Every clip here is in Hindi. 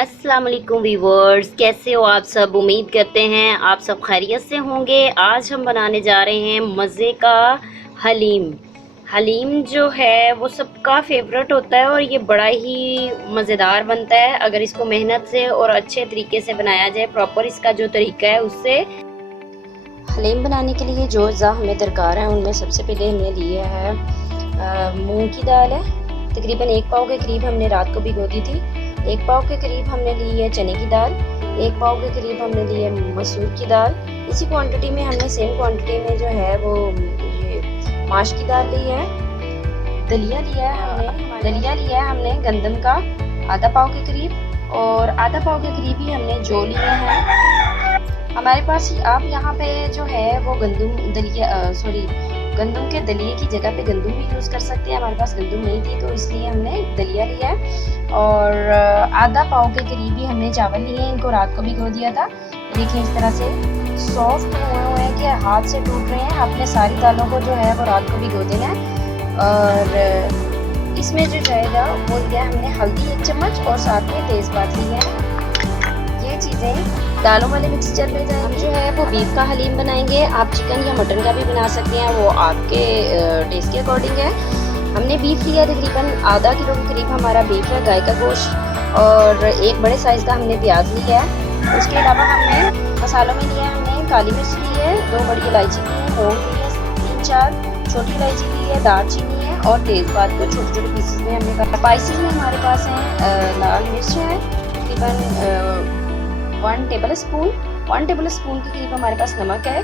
अस्सलाम वालेकुम व्यूवर्स, कैसे हो आप सब। उम्मीद करते हैं आप सब खैरियत से होंगे। आज हम बनाने जा रहे हैं मज़े का हलीम। हलीम जो है वो सबका फेवरेट होता है और ये बड़ा ही मज़ेदार बनता है अगर इसको मेहनत से और अच्छे तरीके से बनाया जाए। प्रॉपर इसका जो तरीका है उससे हलीम बनाने के लिए जो अज़ा हमें दरकार है उनमें सबसे पहले हमने लिया है मूंग की दाल है। तकरीबन 1 पाव के करीब हमने रात को भिगो दी थी। 1 पाव के करीब हमने ली है चने की दाल। 1 पाव के करीब हमने ली है मसूर की दाल। इसी क्वांटिटी में हमने सेम क्वांटिटी में जो है वो ये माश की दाल ली है। दलिया लिया है हमने गंदम का आधा पाव के करीब, और आधा पाव के करीब ही हमने जो लिए हैं। हमारे पास आप यहाँ पे जो है वो गंदम के दलिए की जगह पे गंदम भी यूज़ कर सकते हैं। हमारे पास गंदम नहीं थी तो इसलिए हमने दलिया लिया है। और आधा पाव के करीब ही हमने चावल लिए हैं। इनको रात को भिगो दिया था। देखिए इस तरह से सॉफ्ट हुए हैं कि हाथ से टूट रहे हैं। आपने सारी दालों को जो है वो रात को भिगो देना है। और इसमें जो जाएगा वो लिया हमने हल्दी 1 चम्मच और साथ में तेज़पात ली है। ये चीज़ें दालों वाले मिक्सचर में जाएंगे। हम जो है वो बीफ का हलीम बनाएंगे। आप चिकन या मटन का भी बना सकते हैं, वो आपके टेस्ट के अकॉर्डिंग है। हमने बीफ लिया तकरीबन आधा किलो के करीब हमारा बीफ है, गाय का गोश्त। और 1 बड़े साइज़ का हमने प्याज लिया है। उसके अलावा हमने मसालों में लिया है हमने काली मिर्च ली है, 2 बड़ी इलायची ली है, लौंग ली है 3-4, छोटी इलायची ली है, दालचीनी है और तेज़पात को छोटे छोटे पीसेस में हमने काटा। स्पाइसेस में हमारे पास हैं लाल मिर्च है तकरीबन 1 टेबल स्पून के करीब हमारे पास नमक है।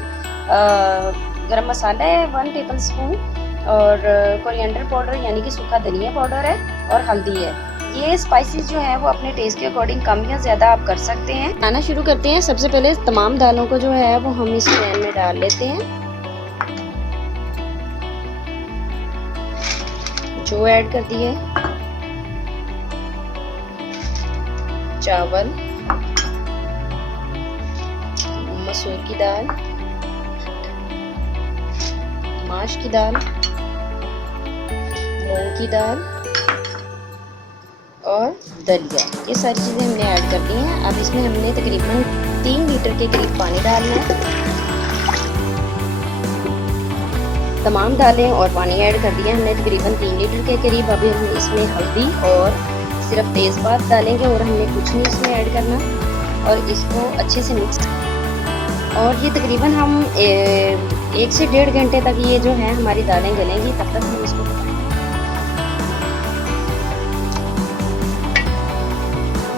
गरम मसाला है 1 टेबल स्पून, और कोरिएंडर पाउडर यानी कि सूखा धनिया पाउडर है, और हल्दी है। ये स्पाइसेस जो है वो अपने टेस्ट के अकॉर्डिंग कम या ज़्यादा आप कर सकते हैं। बनाना शुरू करते हैं। सबसे पहले तमाम दालों को जो है वो हम इस पैन में डाल लेते हैं। जो ऐड कर दिए चावल, मसूर की दाल, माश की दाल, मूंग की दाल और दलिया, ये सारी चीज़ें हमने ऐड कर दी हैं। अब इसमें हमने तकरीबन 3 लीटर के करीब पानी डालना है। तमाम दालें और पानी ऐड कर दिया हमने तकरीबन 3 लीटर के करीब। अभी हम इसमें हल्दी और सिर्फ तेज़पात डालेंगे और हमने कुछ नहीं इसमें ऐड करना, और इसको अच्छे से मिक्स। और ये तकरीबन हम 1 से 1.5 घंटे तक ये जो है हमारी दालें गलेंगी, तब तक हम इसको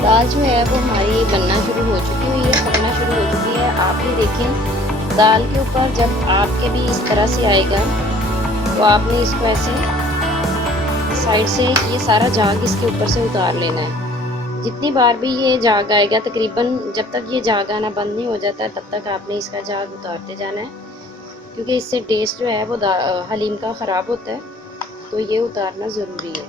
दाल जो है वो हमारी बनना शुरू हो चुकी हुई है, पकना शुरू हो चुकी है। आप भी देखें दाल के ऊपर जब आपके भी इस तरह से आएगा तो आपने इसको ऐसे साइड से ये सारा झाग इसके ऊपर से उतार लेना है। जितनी बार भी ये झाग आएगा, तकरीबन जब तक ये झाग आना बंद नहीं हो जाता तब तक आपने इसका झाग उतारते जाना है, क्योंकि इससे टेस्ट जो है वो हलीम का ख़राब होता है, तो ये उतारना ज़रूरी है।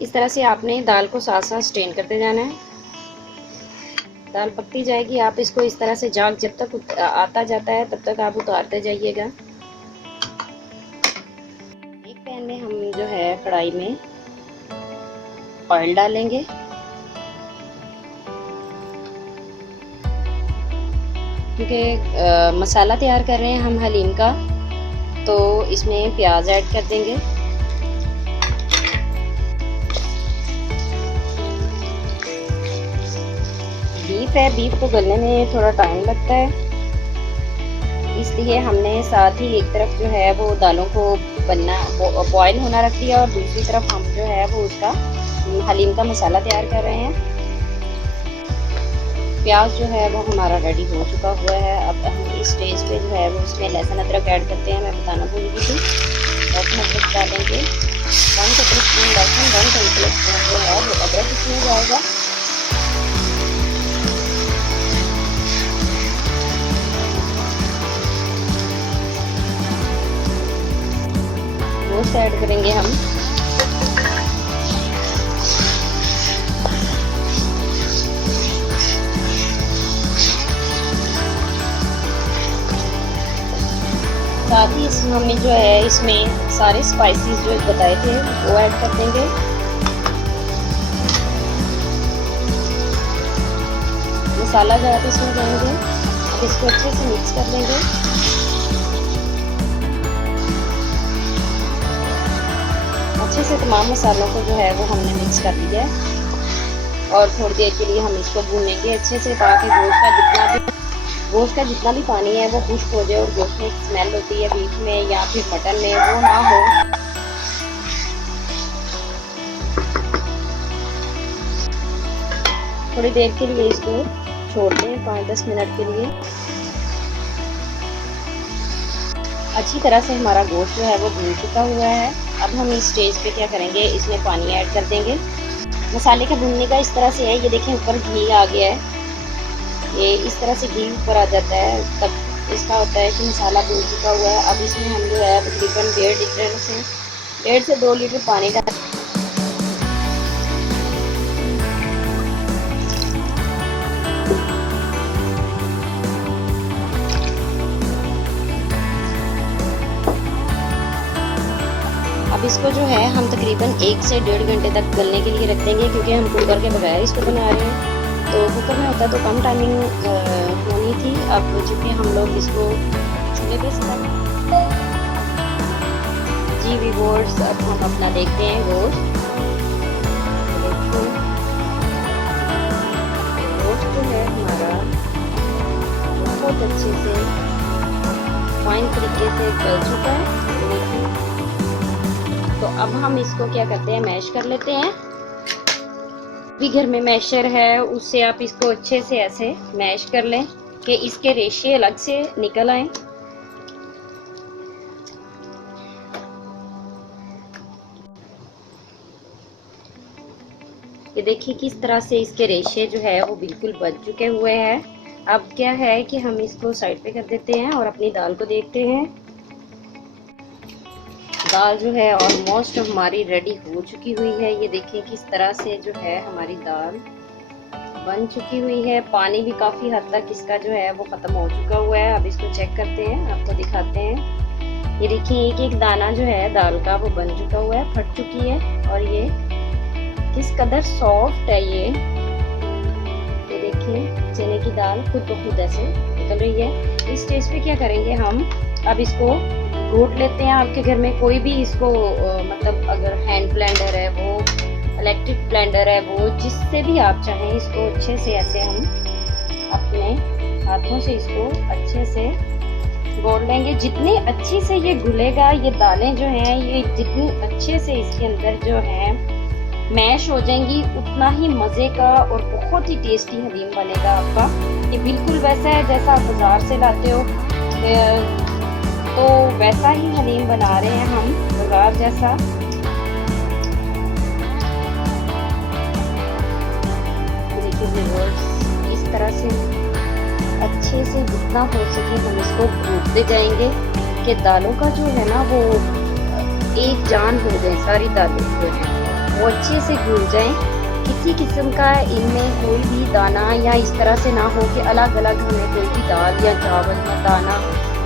इस तरह से आपने दाल को साथ साथ स्ट्रेन करते जाना है। दाल पकती जाएगी, आप इसको इस तरह से झाग जब तक आता जाता है तब तक आप उतारते जाइएगा। एक पैन में हम जो है कढ़ाई में ऑयल डालेंगे। क्योंकि मसाला तैयार कर रहे हैं हम हलीम का, तो इसमें प्याज ऐड कर देंगे। बीफ है, बीफ को गलने में थोड़ा टाइम लगता है, इसलिए हमने साथ ही एक तरफ जो है वो दालों को बॉयल होना रख दिया, और दूसरी तरफ हम जो है वो उसका हलीम का मसाला तैयार कर रहे हैं। प्याज जो है वो हमारा रेडी हो चुका हुआ है। अब हम इस स्टेज पे जो है वो उसमें लहसुन अदरक ऐड करते हैं। मैं बताना भूल गई थी, लहसुन अदरक डालेंगे 1 टेबलस्पून लहसुन, 1 टेबलस्पून जो है वो अदरक इसमें जाएगा। गोश्त ऐड करेंगे हम। साथ ही हमें जो है इसमें सारे स्पाइसेस जो बताए थे वो ऐड कर देंगे। मसाला ज़्यादा इसमें देंगे। अब इसको अच्छे से मिक्स कर लेंगे। अच्छे से तमाम मसालों को जो है वो हमने मिक्स कर लिया है और थोड़ी देर के लिए हम इसको भूनेंगे अच्छे से, ताकि गोश्त का जितना भी पानी है वो खुश्क हो जाए और गोश्त में एक स्मेल होती है बीफ में या फिर मटन में, वो ना हो। थोड़ी देर के लिए इसको छोड़ दें, 5-10 मिनट के लिए। अच्छी तरह से हमारा गोश्त जो है वो भून चुका हुआ है। अब हम इस स्टेज पे क्या करेंगे, इसमें पानी ऐड कर देंगे। मसाले का भूनने का इस तरह से है, ये देखें ऊपर घी आ गया है, ये इस तरह से घी ऊपर आ जाता है, तब इसका होता है कि मसाला भून चुका हुआ है। अब इसमें हम जो है तकरीबन 1.5 से 2 लीटर पानी डाल। अब इसको जो है हम तकरीबन 1 से 1.5 घंटे तक गलने के लिए रख देंगे, क्योंकि हम कुकर के बगैर इसको बना रहे हैं। तो कुकर में होता तो कम टाइमिंग होनी थी। अब चूँकि हम लोग इसको चूल्हे पे से जी व्यूअर्स, अब हम अपना देखते हैं गोश्त। गोश्त जो है हमारा बहुत अच्छे से फाइन तरीके से गल चुका है। तो अब हम इसको क्या करते हैं, मैश कर लेते हैं। भी घर में मैशर है, उससे आप इसको अच्छे से ऐसे मैश कर लें कि इसके रेशे अलग से निकल आए। ये देखिए किस तरह से इसके रेशे जो है वो बिल्कुल बच चुके हुए हैं। अब क्या है कि हम इसको साइड पे कर देते हैं और अपनी दाल को देखते हैं। दाल जो है ऑलमोस्ट हमारी रेडी हो चुकी हुई है। ये देखिए किस तरह से जो है हमारी दाल बन चुकी हुई है। पानी भी काफ़ी हद तक इसका जो है वो ख़त्म हो चुका हुआ है। अब इसको चेक करते हैं, आपको दिखाते हैं। ये देखिए एक एक दाना जो है दाल का वो बन चुका हुआ है, फट चुकी है। और ये किस कदर सॉफ्ट है ये देखिए चने की दाल खुद ब खुद ऐसे निकल रही है। इस स्टेज पे क्या करेंगे हम, अब इसको घोट लेते हैं। आपके घर में कोई भी इसको मतलब अगर हैंड ब्लेंडर है, वो इलेक्ट्रिक ब्लेंडर है, वो जिससे भी आप चाहें, इसको अच्छे से ऐसे हम अपने हाथों से इसको अच्छे से घोट लेंगे। जितने अच्छे से ये घुलेगा, ये दालें जो हैं ये जितनी अच्छे से इसके अंदर जो है मैश हो जाएंगी, उतना ही मज़े का और बहुत ही टेस्टी हलीम बनेगा आपका। ये बिल्कुल वैसा है जैसा आप बाज़ार से लाते हो, तो वैसा ही हलीम बना रहे हैं हम बाजार जैसा। देखिए इस तरह से अच्छे से जितना हो सके हम इसको भूनते जाएंगे कि दालों का जो है ना वो एक जान हो जाए, सारी दालें जो हैं वो अच्छे से घुल जाएं। किसी किस्म का इनमें कोई भी दाना या इस तरह से ना हो कि अलग अलग हमें कोई भी दाल या चावल या दाना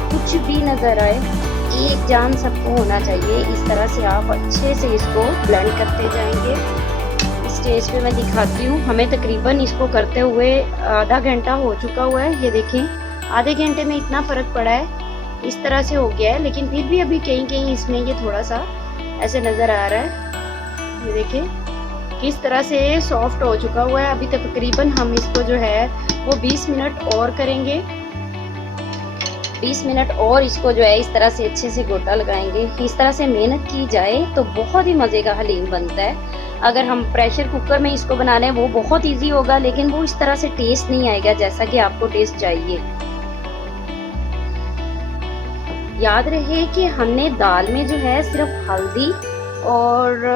कुछ भी नज़र आए, एक जान सबको होना चाहिए। इस तरह से आप अच्छे से इसको ब्लेंड करते जाएंगे। इस स्टेज पे मैं दिखाती हूँ, हमें तकरीबन इसको करते हुए आधा घंटा हो चुका हुआ है। ये देखें आधे घंटे में इतना फ़र्क पड़ा है, इस तरह से हो गया है। लेकिन फिर भी अभी कहीं कहीं इसमें ये थोड़ा सा ऐसे नज़र आ रहा है। ये देखें किस तरह से सॉफ्ट हो चुका हुआ है। अभी तकरीबन हम इसको जो है वो 20 मिनट और करेंगे। 20 मिनट और इसको जो है इस तरह से अच्छे से गोटा लगाएंगे। इस तरह से मेहनत की जाए तो बहुत ही मज़े का हलीम बनता है। अगर हम प्रेशर कुकर में इसको बना लें वो बहुत इजी होगा, लेकिन वो इस तरह से टेस्ट नहीं आएगा जैसा कि आपको टेस्ट चाहिए। याद रहे कि हमने दाल में जो है सिर्फ हल्दी और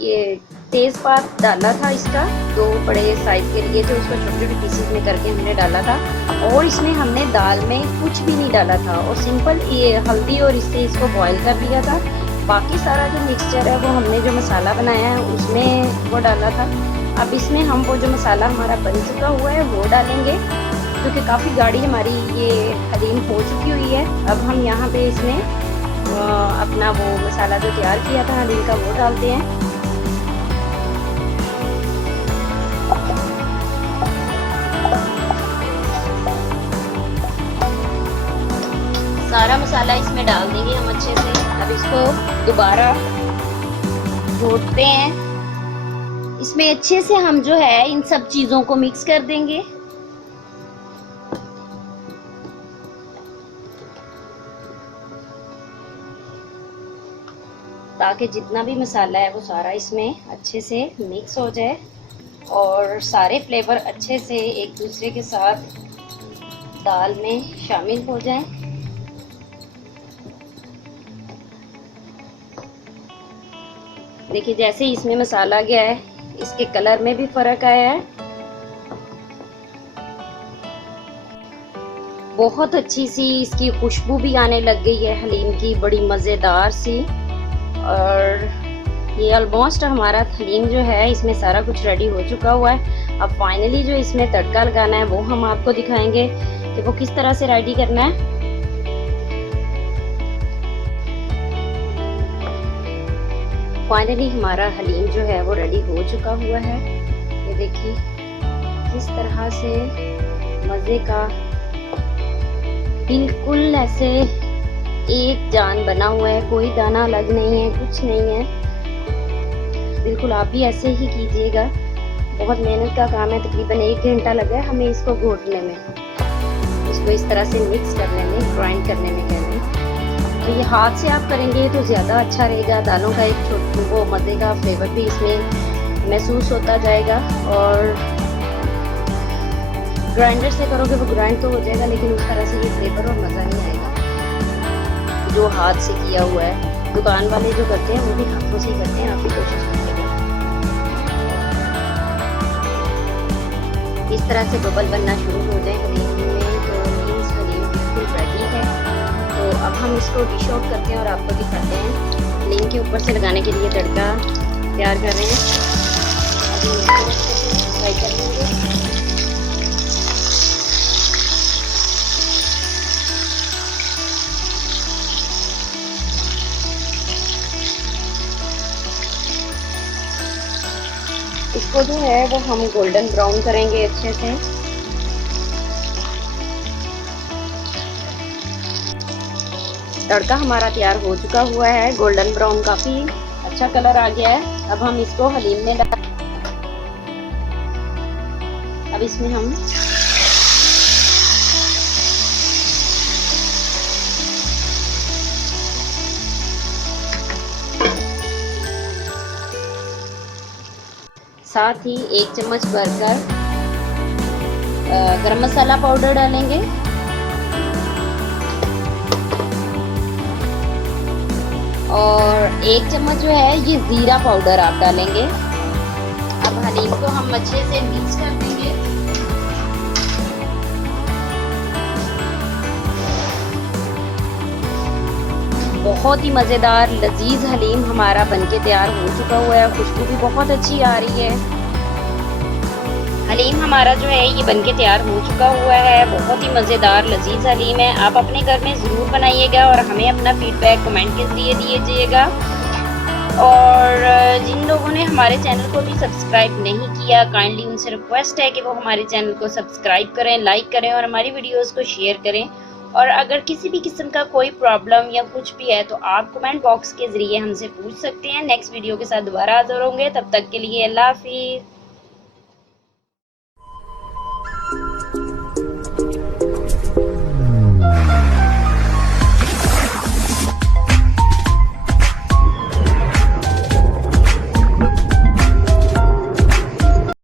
ये तेज़पात डाला था, इसका 2 बड़े साइज के लिए थे, उसको छोटे छोटे पीसेस में करके हमने डाला था। और इसमें हमने दाल में कुछ भी नहीं डाला था और सिंपल ये हल्दी और इससे इसको बॉईल कर दिया था। बाकी सारा जो मिक्सचर है वो हमने जो मसाला बनाया है उसमें वो डाला था। अब इसमें हम वो जो मसाला हमारा बन चुका हुआ है वो डालेंगे, क्योंकि काफ़ी गाढ़ी हमारी ये हलीम हो चुकी हुई है। अब हम यहाँ पे इसमें अपना वो मसाला जो तैयार किया था हलीम का वो डालते हैं। सारा मसाला इसमें डाल देंगे हम अच्छे से। अब इसको दोबारा घोटते हैं। इसमें अच्छे से हम जो है इन सब चीज़ों को मिक्स कर देंगे। ताकि जितना भी मसाला है वो सारा इसमें अच्छे से मिक्स हो जाए और सारे फ्लेवर अच्छे से एक दूसरे के साथ दाल में शामिल हो जाएं। देखिए जैसे इसमें मसाला गया है, इसके कलर में भी फर्क आया है। बहुत अच्छी सी इसकी खुशबू भी आने लग गई है हलीम की, बड़ी मज़ेदार सी। और ये ऑलमोस्ट हमारा हलीम जो है इसमें सारा कुछ रेडी हो चुका हुआ है। अब फाइनली जो इसमें तड़का लगाना है वो हम आपको दिखाएंगे कि वो किस तरह से रेडी करना है। फाइनली हमारा हलीम जो है वो रेडी हो चुका हुआ है। ये देखिए किस तरह से मज़े का, बिल्कुल ऐसे एक जान बना हुआ है, कोई दाना अलग नहीं है, कुछ नहीं है। बिल्कुल आप भी ऐसे ही कीजिएगा। बहुत मेहनत का काम है, तकरीबन 1 घंटा लगा है हमें इसको घोटने में, इसको इस तरह से मिक्स करने में, ग्राइंड करने में कहने। तो ये हाथ से आप करेंगे तो ज़्यादा अच्छा रहेगा। दालों का एक वो मज़े का फ्लेवर भी इसमें महसूस होता जाएगा। और ग्राइंडर से करोगे वो ग्राइंड तो हो जाएगा, लेकिन उस तरह से ये फ्लेवर और मज़ा नहीं आएगा जो हाथ से किया हुआ है। दुकान वाले जो करते हैं वो भी हाथों से ही करते हैं, आप भी कोशिश करें। इस तरह से बबल बनना शुरू हो जाए हलीम में तो मीन्स हलीम बिल्कुल रेडी है। तो अब हम इसको डिश आउट करते हैं और आपको दिखाते हैं। हलीम के ऊपर से लगाने के लिए तड़का तैयार कर रहे हैं। अभी इसको फ्राई कर लेंगे। इसको जो है वो हम गोल्डन ब्राउन करेंगे अच्छे से। तड़का हमारा तैयार हो चुका हुआ है, गोल्डन ब्राउन, काफी अच्छा कलर आ गया है। अब हम इसको हलीम में डाल, अब इसमें हम साथ ही 1 चम्मच भरकर गरम मसाला पाउडर डालेंगे। और 1 चम्मच जो है ये जीरा पाउडर आप डालेंगे। अब हलीम को हम अच्छे से मिक्स कर देंगे। बहुत ही मज़ेदार लजीज हलीम हमारा बनके तैयार हो चुका हुआ है। खुशबू भी बहुत अच्छी आ रही है। हलीम हमारा जो है ये बनके तैयार हो चुका हुआ है। बहुत ही मज़ेदार लजीज हलीम है। आप अपने घर में ज़रूर बनाइएगा और हमें अपना फीडबैक कमेंट के ज़रिए दीजिएगा। और जिन लोगों ने हमारे चैनल को भी सब्सक्राइब नहीं किया, काइंडली उनसे रिक्वेस्ट है कि वो हमारे चैनल को सब्सक्राइब करें, लाइक करें और हमारी वीडियोज़ को शेयर करें। और अगर किसी भी किस्म का कोई प्रॉब्लम या कुछ भी है तो आप कमेंट बॉक्स के ज़रिए हमसे पूछ सकते हैं। नेक्स्ट वीडियो के साथ दोबारा हाज़िर होंगे, तब तक के लिए अल्लाह हाफिज़।